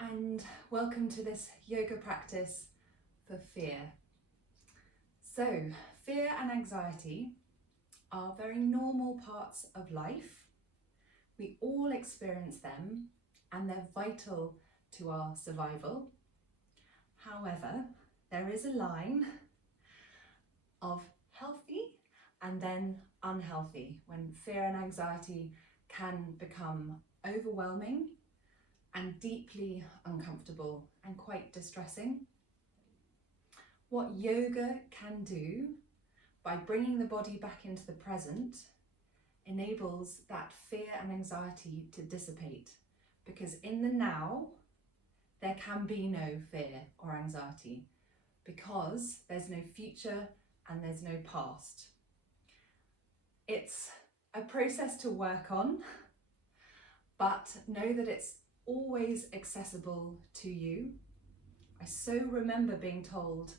and welcome to this yoga practice for fear. So, fear and anxiety are very normal parts of life. We all experience them and they're vital to our survival. However, there is a line of healthy and then unhealthy when fear and anxiety can become overwhelming and deeply uncomfortable and quite distressing. What yoga can do by bringing the body back into the present enables that fear and anxiety to dissipate, because in the now there can be no fear or anxiety because there's no future and there's no past. It's a process to work on, but know that it's always accessible to you. I so remember being told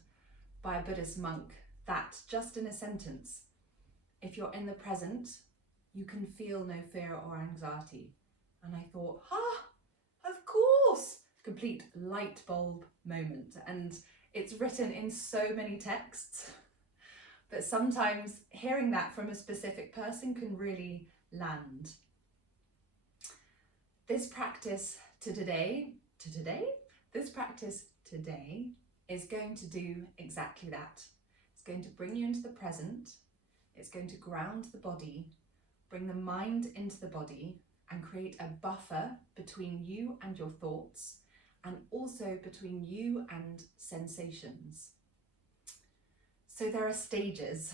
by a Buddhist monk that just in a sentence, if you're in the present, you can feel no fear or anxiety. And I thought, of course, complete light bulb moment. And it's written in so many texts, but sometimes hearing that from a specific person can really land. This practice today is going to do exactly that. It's going to bring you into the present. It's going to ground the body, bring the mind into the body, and create a buffer between you and your thoughts, and also between you and sensations. So there are stages.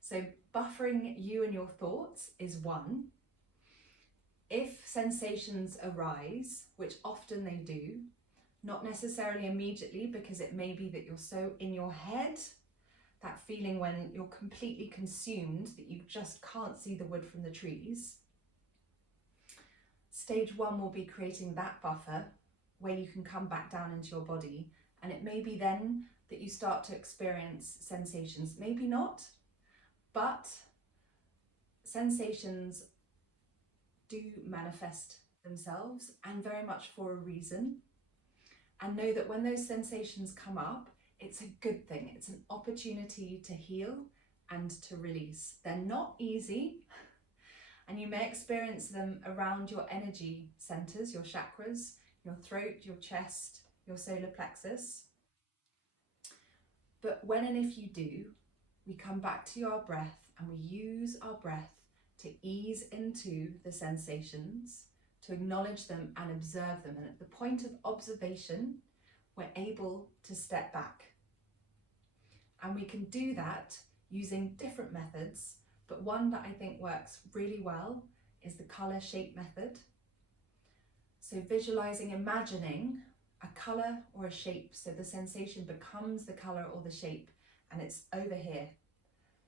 So buffering you and your thoughts is one. If sensations arise, which often they do, not necessarily immediately, because it may be that you're so in your head, that feeling when you're completely consumed that you just can't see the wood from the trees. Stage one will be creating that buffer where you can come back down into your body, and it may be then that you start to experience sensations, maybe not, but sensations do manifest themselves, and very much for a reason. And know that when those sensations come up, it's a good thing. It's an opportunity to heal and to release. They're not easy, and you may experience them around your energy centers, your chakras, your throat, your chest, your solar plexus. But when and if you do, we come back to our breath and we use our breath to ease into the sensations, to acknowledge them and observe them. And at the point of observation, we're able to step back. And we can do that using different methods, but one that I think works really well is the color shape method. So visualizing, imagining a color or a shape, so the sensation becomes the color or the shape, and it's over here.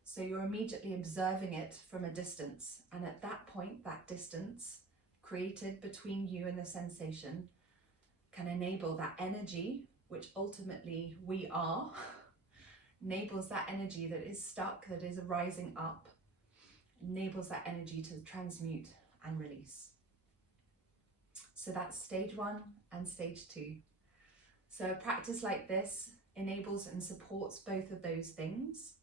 So you're immediately observing it from a distance, and at that point, that distance created between you and the sensation can enable that energy, which ultimately we are, enables that energy that is stuck, that is rising up, enables that energy to transmute and release. So that's stage one and stage two. So a practice like this enables and supports both of those things.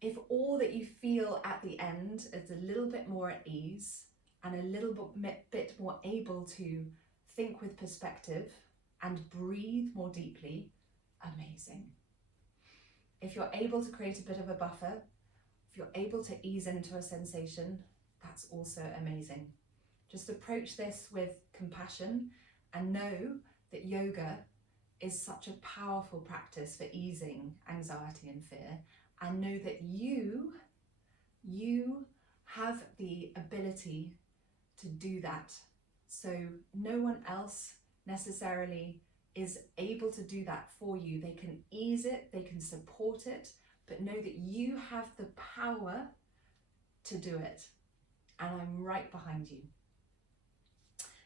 If all that you feel at the end is a little bit more at ease and a little bit more able to think with perspective and breathe more deeply, amazing. If you're able to create a bit of a buffer, if you're able to ease into a sensation, that's also amazing. Just approach this with compassion and know that yoga is such a powerful practice for easing anxiety and fear. And know that you have the ability to do that. So no one else necessarily is able to do that for you. They can ease it, they can support it, but know that you have the power to do it. And I'm right behind you.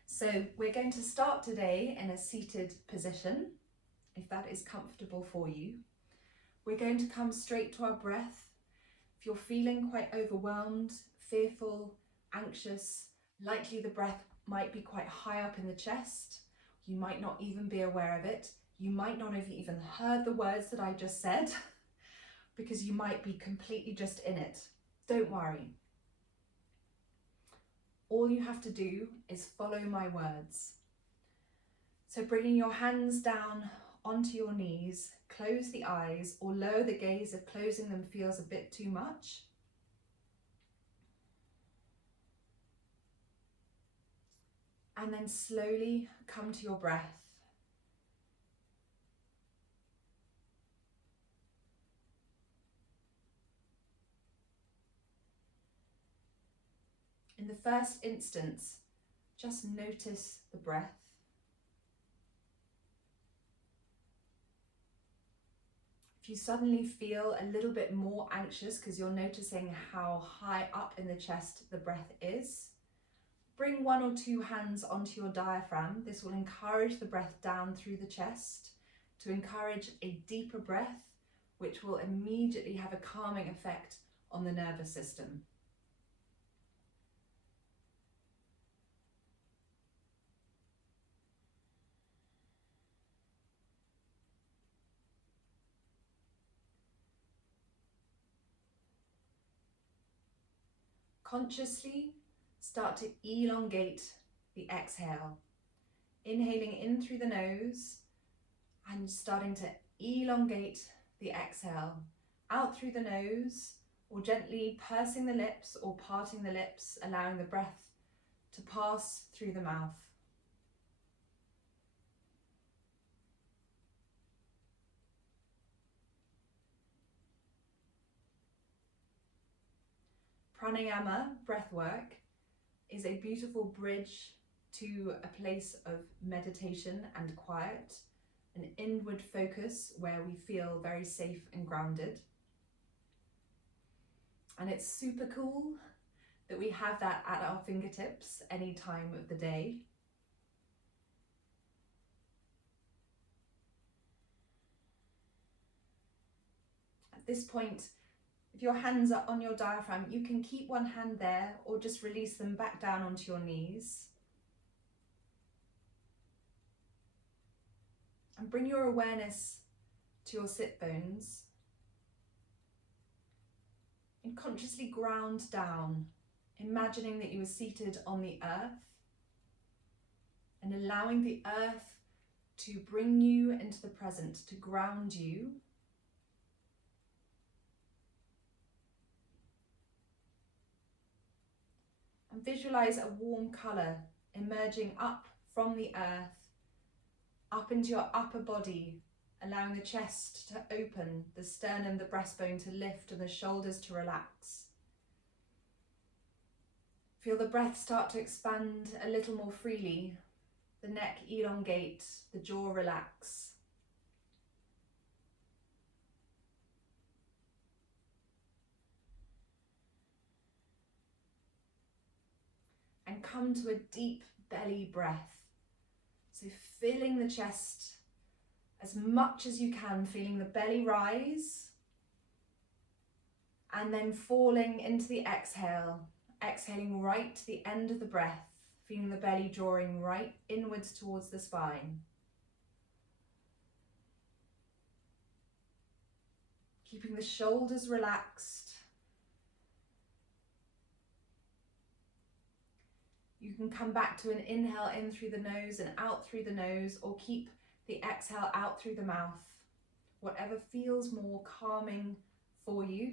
So we're going to start today in a seated position, if that is comfortable for you. We're going to come straight to our breath. If you're feeling quite overwhelmed, fearful, anxious, likely the breath might be quite high up in the chest, You might not even be aware of it. You might not have even heard the words that I just said because you might be completely just in it. Don't worry. All you have to do is follow my words. So bringing your hands down onto your knees, close the eyes or lower the gaze if closing them feels a bit too much. And then slowly come to your breath. In the first instance, just notice the breath. If you suddenly feel a little bit more anxious because you're noticing how high up in the chest the breath is, bring 1 or 2 hands onto your diaphragm. This will encourage the breath down through the chest to encourage a deeper breath, which will immediately have a calming effect on the nervous system. Consciously start to elongate the exhale. Inhaling in through the nose and starting to elongate the exhale out through the nose, or gently pursing the lips or parting the lips, allowing the breath to pass through the mouth. Pranayama, breathwork, is a beautiful bridge to a place of meditation and quiet, an inward focus where we feel very safe and grounded. And it's super cool that we have that at our fingertips any time of the day. At this point, if your hands are on your diaphragm, you can keep one hand there or just release them back down onto your knees. And bring your awareness to your sit bones. And consciously ground down, imagining that you are seated on the earth and allowing the earth to bring you into the present, to ground you. And visualize a warm colour emerging up from the earth, up into your upper body, allowing the chest to open, the sternum, the breastbone to lift, and the shoulders to relax. Feel the breath start to expand a little more freely, the neck elongate, the jaw relax. And come to a deep belly breath. So filling the chest as much as you can, feeling the belly rise and then falling into the exhale, exhaling right to the end of the breath, feeling the belly drawing right inwards towards the spine. Keeping the shoulders relaxed. You can come back to an inhale in through the nose and out through the nose, or keep the exhale out through the mouth, whatever feels more calming for you.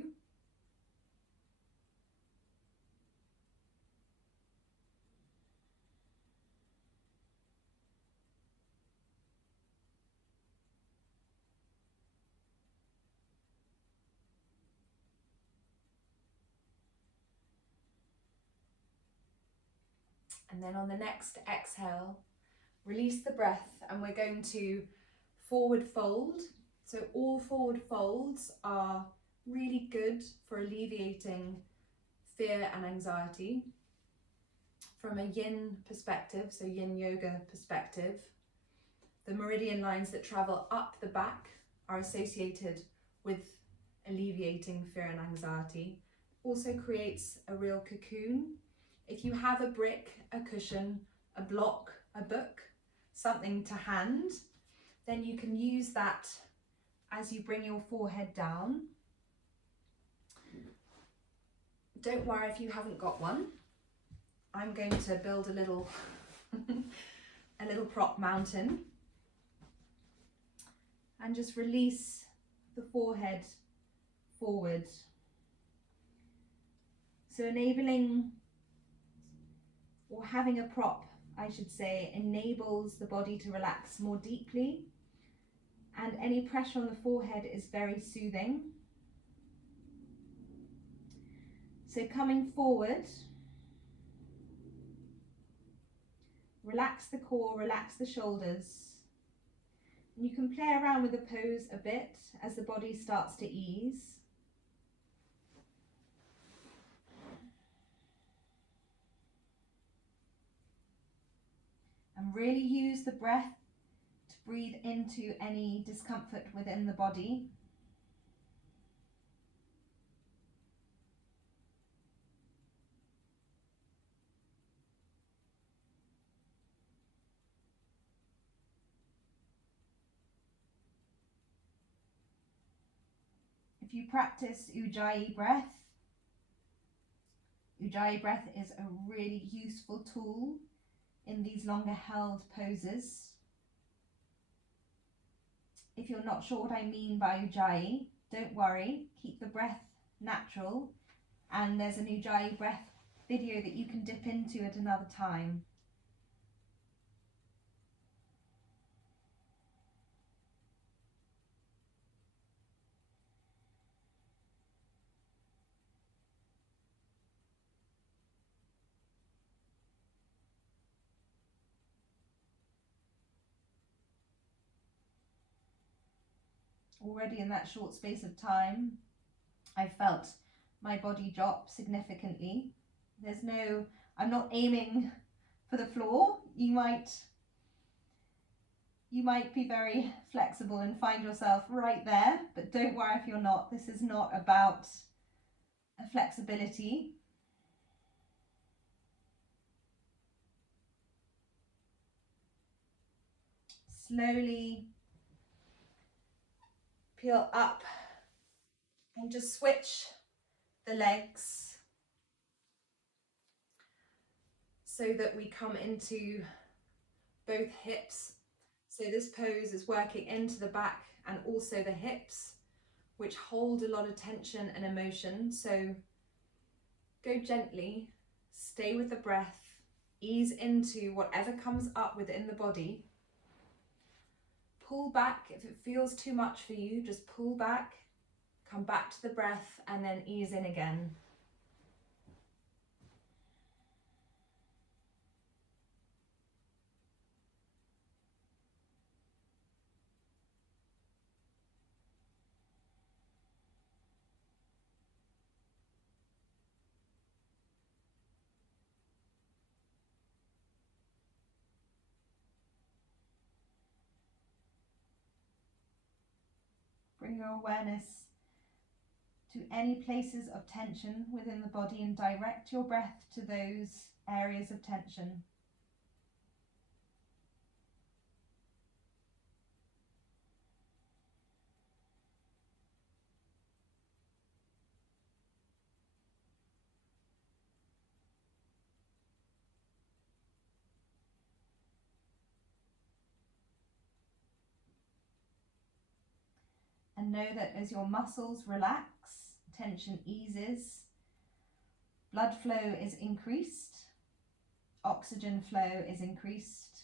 And then on the next exhale, release the breath, and we're going to forward fold. So all forward folds are really good for alleviating fear and anxiety. From a yin perspective, so yin yoga perspective, the meridian lines that travel up the back are associated with alleviating fear and anxiety. Also creates a real cocoon. If you have a brick, a cushion, a block, a book, something to hand, then you can use that as you bring your forehead down. Don't worry if you haven't got one. I'm going to build a little a little prop mountain and just release the forehead forward. So enabling, or having a prop, I should say, enables the body to relax more deeply, and any pressure on the forehead is very soothing. So coming forward, relax the core, relax the shoulders. And you can play around with the pose a bit as the body starts to ease. And really use the breath to breathe into any discomfort within the body. If you practice Ujjayi breath is a really useful tool in these longer held poses. If you're not sure what I mean by Ujjayi, don't worry, keep the breath natural, and there's an Ujjayi breath video that you can dip into at another time. Already in that short space of time, I felt my body drop significantly. I'm not aiming for the floor. You might be very flexible and find yourself right there, but don't worry if you're not. This is not about a flexibility. Slowly peel up and just switch the legs so that we come into both hips. So this pose is working into the back and also the hips, which hold a lot of tension and emotion. So go gently, stay with the breath, ease into whatever comes up within the body. Pull back if it feels too much for you, just pull back, come back to the breath, and then ease in again. Bring your awareness to any places of tension within the body and direct your breath to those areas of tension. And know that as your muscles relax, tension eases, blood flow is increased, oxygen flow is increased.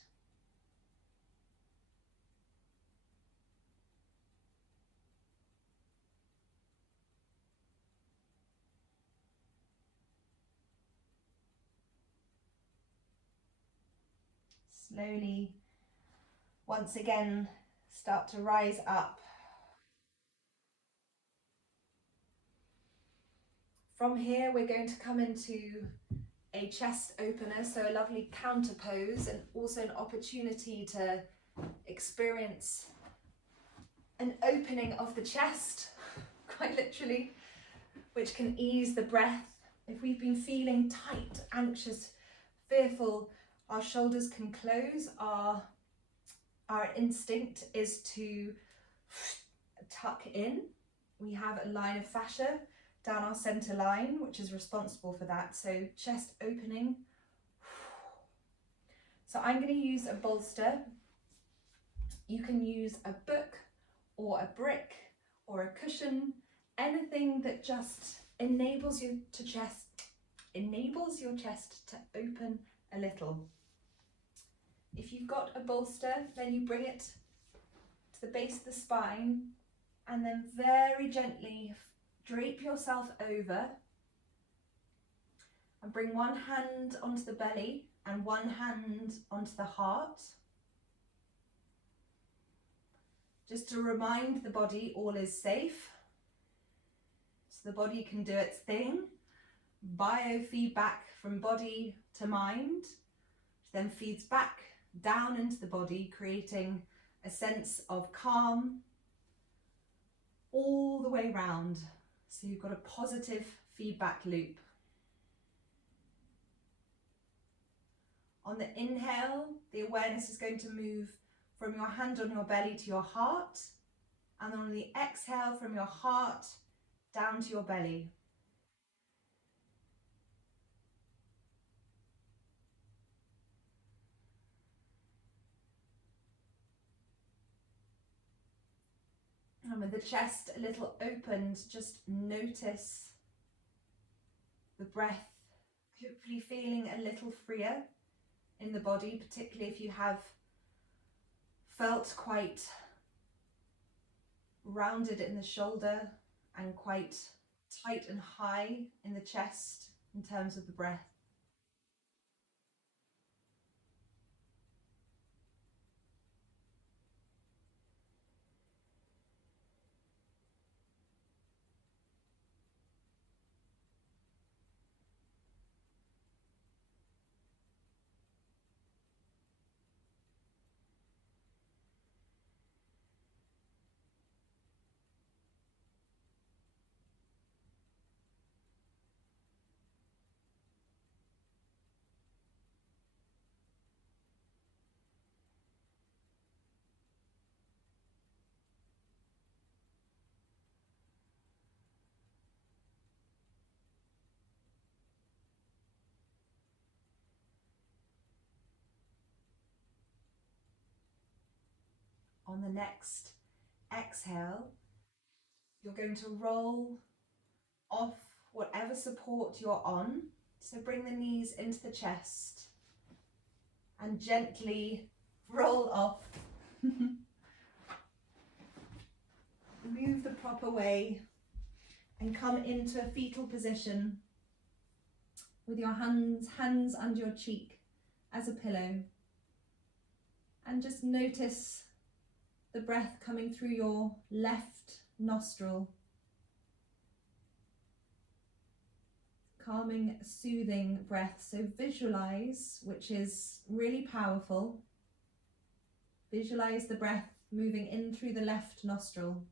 Slowly, once again, start to rise up. From here, we're going to come into a chest opener, so a lovely counter pose, and also an opportunity to experience an opening of the chest, quite literally, which can ease the breath. If we've been feeling tight, anxious, fearful, our shoulders can close, our our instinct is to tuck in. We have a line of fascia down our center line, which is responsible for that. So chest opening. So I'm going to use a bolster. You can use a book or a brick or a cushion, anything that just enables your chest to open a little. If you've got a bolster, then you bring it to the base of the spine and then very gently drape yourself over and bring one hand onto the belly and one hand onto the heart. Just to remind the body all is safe, so the body can do its thing. Biofeedback from body to mind, which then feeds back down into the body, creating a sense of calm all the way round. So you've got a positive feedback loop. On the inhale, the awareness is going to move from your hand on your belly to your heart, and on the exhale from your heart down to your belly. And with the chest a little opened, just notice the breath, hopefully feeling a little freer in the body, particularly if you have felt quite rounded in the shoulder and quite tight and high in the chest in terms of the breath. On the next exhale, you're going to roll off whatever support you're on. So bring the knees into the chest and gently roll off. Move the proper way and come into a fetal position with your hands under your cheek as a pillow. And just notice the breath coming through your left nostril. Calming, soothing breath. So visualize, which is really powerful. Visualize the breath moving in through the left nostril.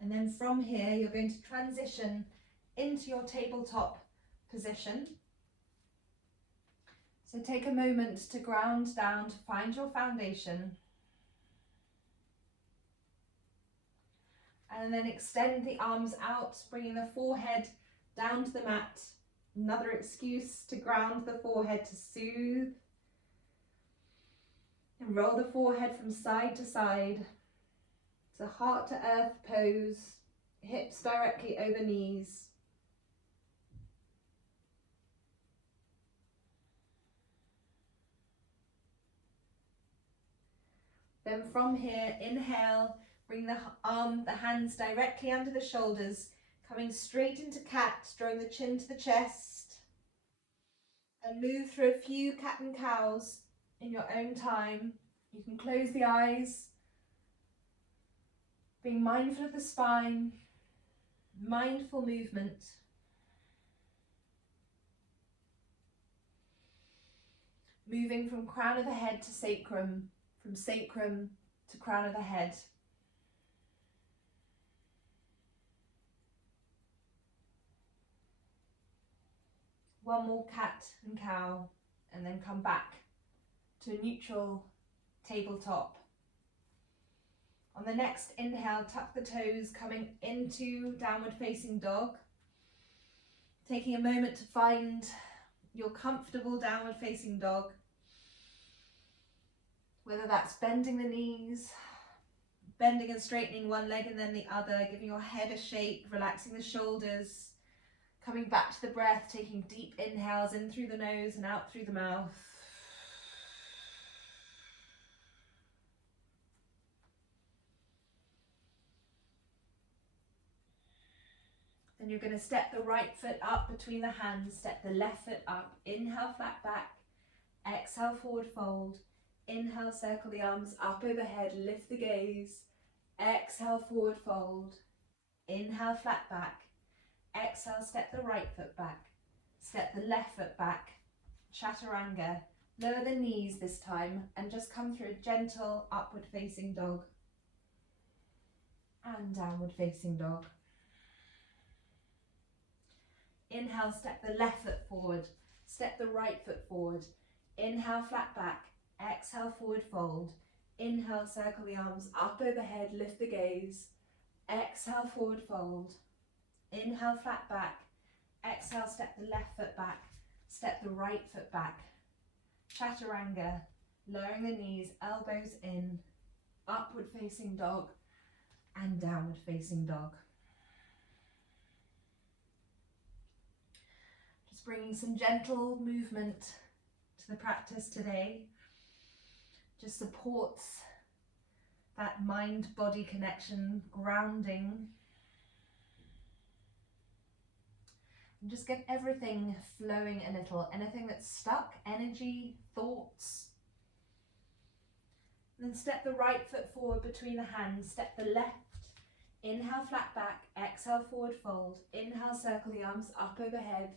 And then from here, you're going to transition into your tabletop position. So take a moment to ground down, to find your foundation. And then extend the arms out, bringing the forehead down to the mat. Another excuse to ground the forehead, to soothe. And roll the forehead from side to side. It's a heart to earth pose, hips directly over knees. Then from here, inhale, bring the hands directly under the shoulders, coming straight into cat, drawing the chin to the chest. And move through a few cat and cows in your own time. You can close the eyes, being mindful of the spine, mindful movement. Moving from crown of the head to sacrum, from sacrum to crown of the head. one more cat and cow, and then come back to a neutral tabletop. On the next inhale, tuck the toes, coming into downward facing dog. Taking a moment to find your comfortable downward facing dog. Whether that's bending the knees, bending and straightening one leg and then the other, giving your head a shake, relaxing the shoulders, coming back to the breath, taking deep inhales in through the nose and out through the mouth. Then you're going to step the right foot up between the hands, step the left foot up, inhale, flat back, exhale, forward fold, inhale, circle the arms up overhead, lift the gaze, exhale, forward fold, inhale, flat back, exhale, step the right foot back, step the left foot back, chaturanga, lower the knees this time and just come through a gentle upward facing dog and downward facing dog. Inhale, step the left foot forward, step the right foot forward, inhale, flat back, exhale, forward fold, inhale, circle the arms up overhead, lift the gaze, exhale, forward fold, inhale, flat back, exhale, step the left foot back, step the right foot back, chaturanga, lowering the knees, elbows in, upward facing dog and downward facing dog. Just bringing some gentle movement to the practice today. Just supports that mind-body connection, grounding. And just get everything flowing a little. Anything that's stuck, energy, thoughts. And then step the right foot forward between the hands, step the left. Inhale, flat back, exhale, forward fold. Inhale, circle the arms up overhead.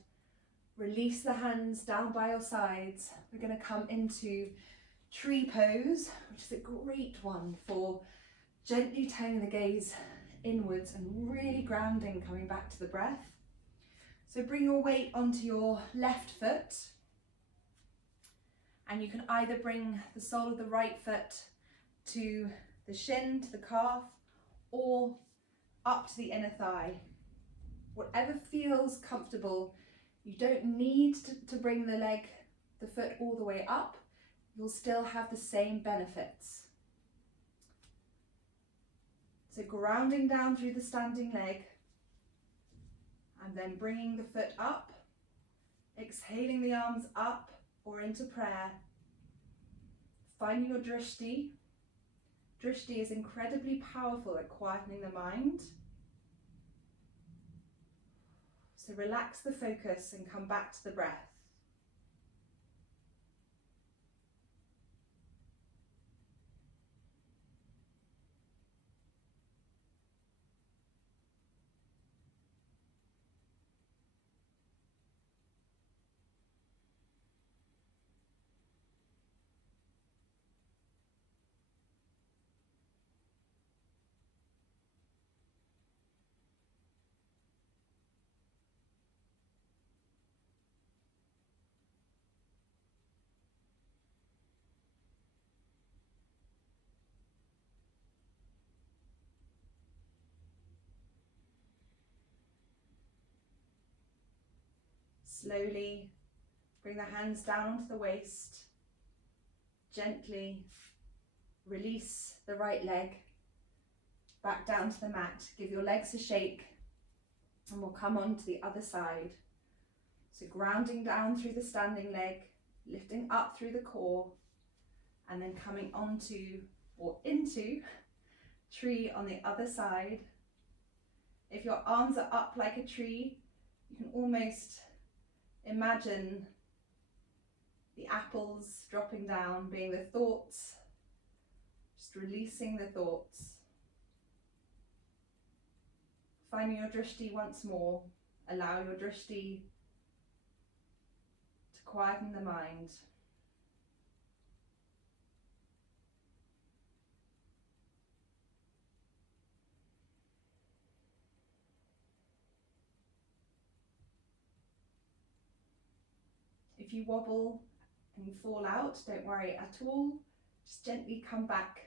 Release the hands down by your sides. We're going to come into tree pose, which is a great one for gently turning the gaze inwards and really grounding, coming back to the breath. So bring your weight onto your left foot, and you can either bring the sole of the right foot to the shin, to the calf, or up to the inner thigh. Whatever feels comfortable. You don't need to bring the foot all the way up. You'll still have the same benefits. So grounding down through the standing leg and then bringing the foot up, exhaling the arms up or into prayer. Finding your drishti. Drishti is incredibly powerful at quietening the mind. So relax the focus and come back to the breath. Slowly bring the hands down onto the waist. Gently release the right leg back down to the mat. Give your legs a shake and we'll come on to the other side. So grounding down through the standing leg, lifting up through the core, and then coming onto or into tree on the other side. If your arms are up like a tree, you can almost imagine the apples dropping down being the thoughts, just releasing the thoughts. Finding your drishti once more, allow your drishti to quieten the mind. If you wobble and you fall out, don't worry at all. Just gently come back.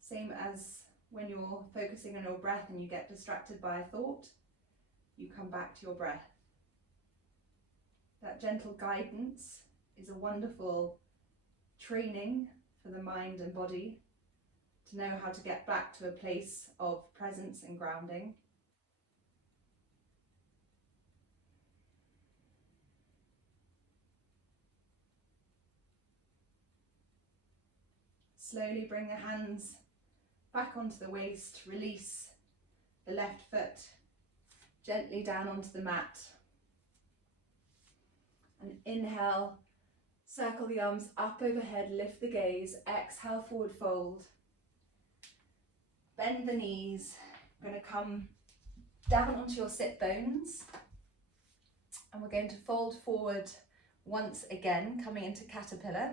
Same as when you're focusing on your breath and you get distracted by a thought, you come back to your breath. That gentle guidance is a wonderful training for the mind and body to know how to get back to a place of presence and grounding. Slowly bring the hands back onto the waist, release the left foot gently down onto the mat. And inhale, circle the arms up overhead, lift the gaze, exhale, forward fold. Bend the knees, we're going to come down onto your sit bones and we're going to fold forward once again, coming into caterpillar.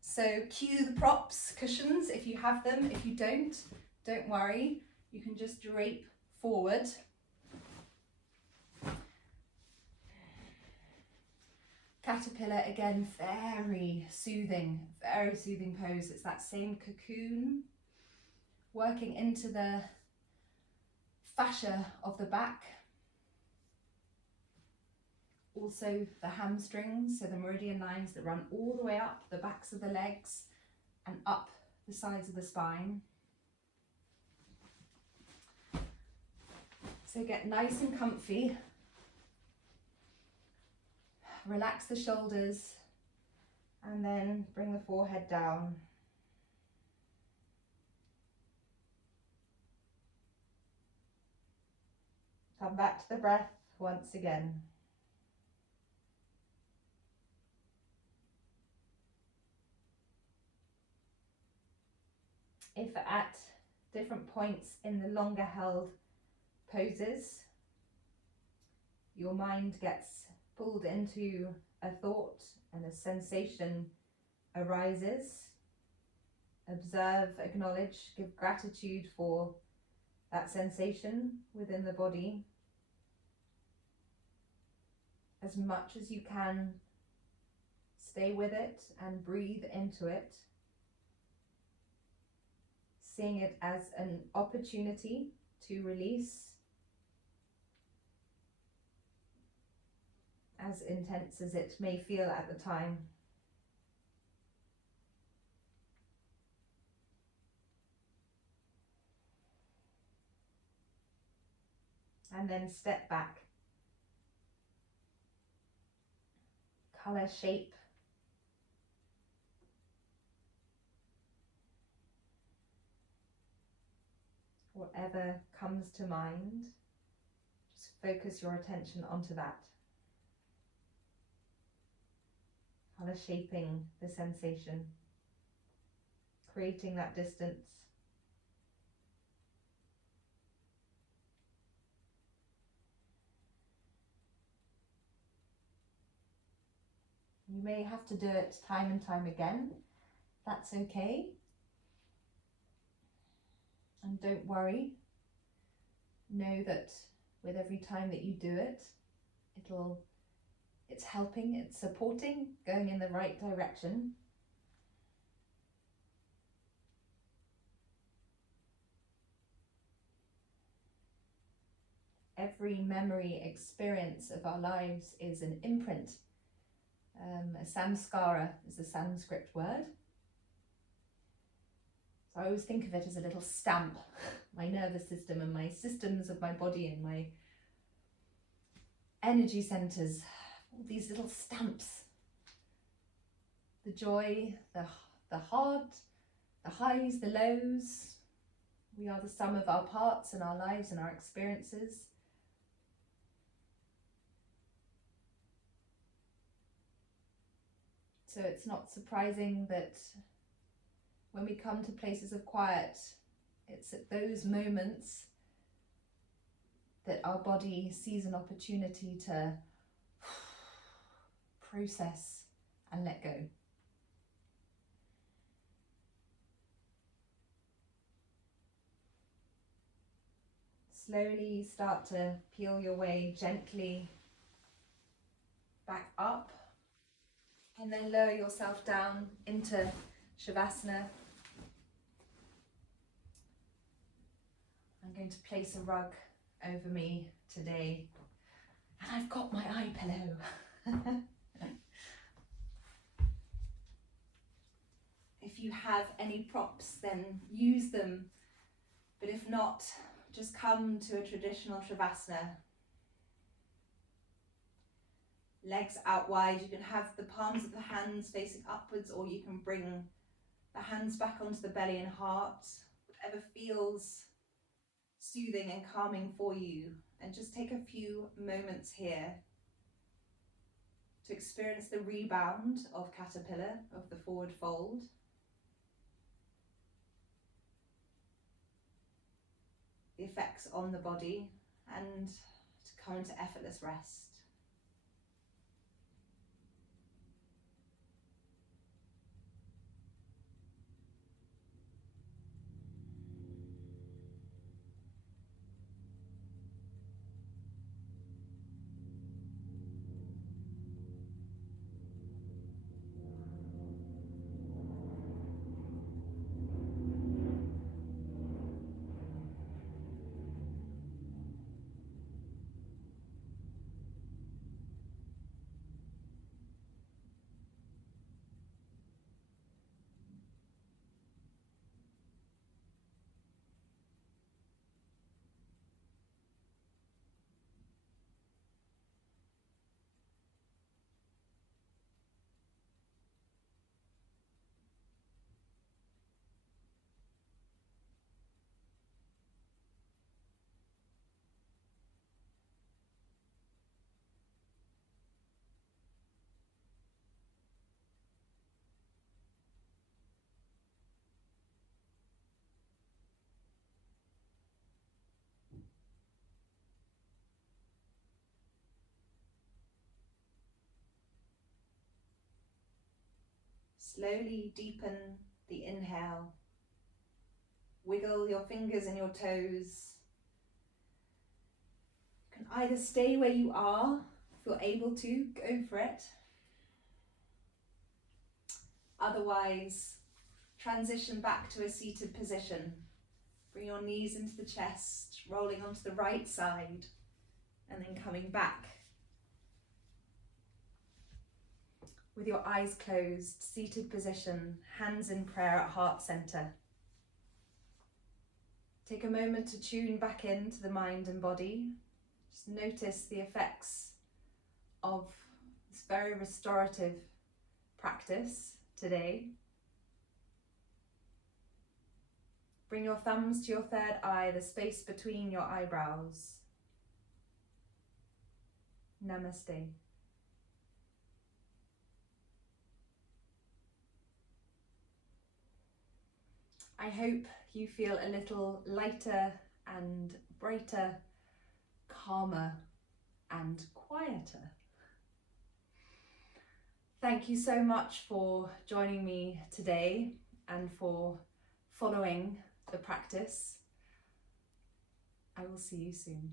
So cue the props, cushions if you have them. If you don't worry, you can just drape forward. Caterpillar, again, very soothing pose. It's that same cocoon working into the fascia of the back. Also the hamstrings, so the meridian lines that run all the way up the backs of the legs and up the sides of the spine. So get nice and comfy. Relax the shoulders and then bring the forehead down. Come back to the breath once again. If at different points in the longer held poses, your mind gets pulled into a thought and a sensation arises, observe, acknowledge, give gratitude for that sensation within the body. As much as you can, stay with it and breathe into it, seeing it as an opportunity to release, as intense as it may feel at the time. And then step back. Color, shape. Whatever comes to mind, just focus your attention onto that. Color shaping the sensation, creating that distance. You may have to do it time and time again. That's okay. And don't worry. Know that with every time that you do it, it's helping, it's supporting, going in the right direction. Every memory experience of our lives is an imprint. A samskara is a Sanskrit word. So I always think of it as a little stamp, my nervous system and my systems of my body and my energy centers, all these little stamps. The joy, the hard, the highs, the lows. We are the sum of our parts and our lives and our experiences. So it's not surprising that when we come to places of quiet, it's at those moments that our body sees an opportunity to process and let go. Slowly start to peel your way gently back up And then lower yourself down into Shavasana. I'm going to place a rug over me today. And I've got my eye pillow. If you have any props, then use them. But if not, just come to a traditional Shavasana. Legs out wide. You can have the palms of the hands facing upwards, or you can bring the hands back onto the belly and heart. Whatever feels soothing and calming for you. And just take a few moments here to experience the rebound of caterpillar, of the forward fold. The effects on the body, and to come into effortless rest. Slowly deepen the inhale. Wiggle your fingers and your toes. You can either stay where you are, if you're able to, go for it. Otherwise, transition back to a seated position. Bring your knees into the chest, rolling onto the right side, and then coming back. With your eyes closed, seated position, hands in prayer at heart center. Take a moment to tune back into the mind and body. Just notice the effects of this very restorative practice today. Bring your thumbs to your third eye, the space between your eyebrows. Namaste. I hope you feel a little lighter and brighter, calmer and quieter. Thank you so much for joining me today and for following the practice. I will see you soon.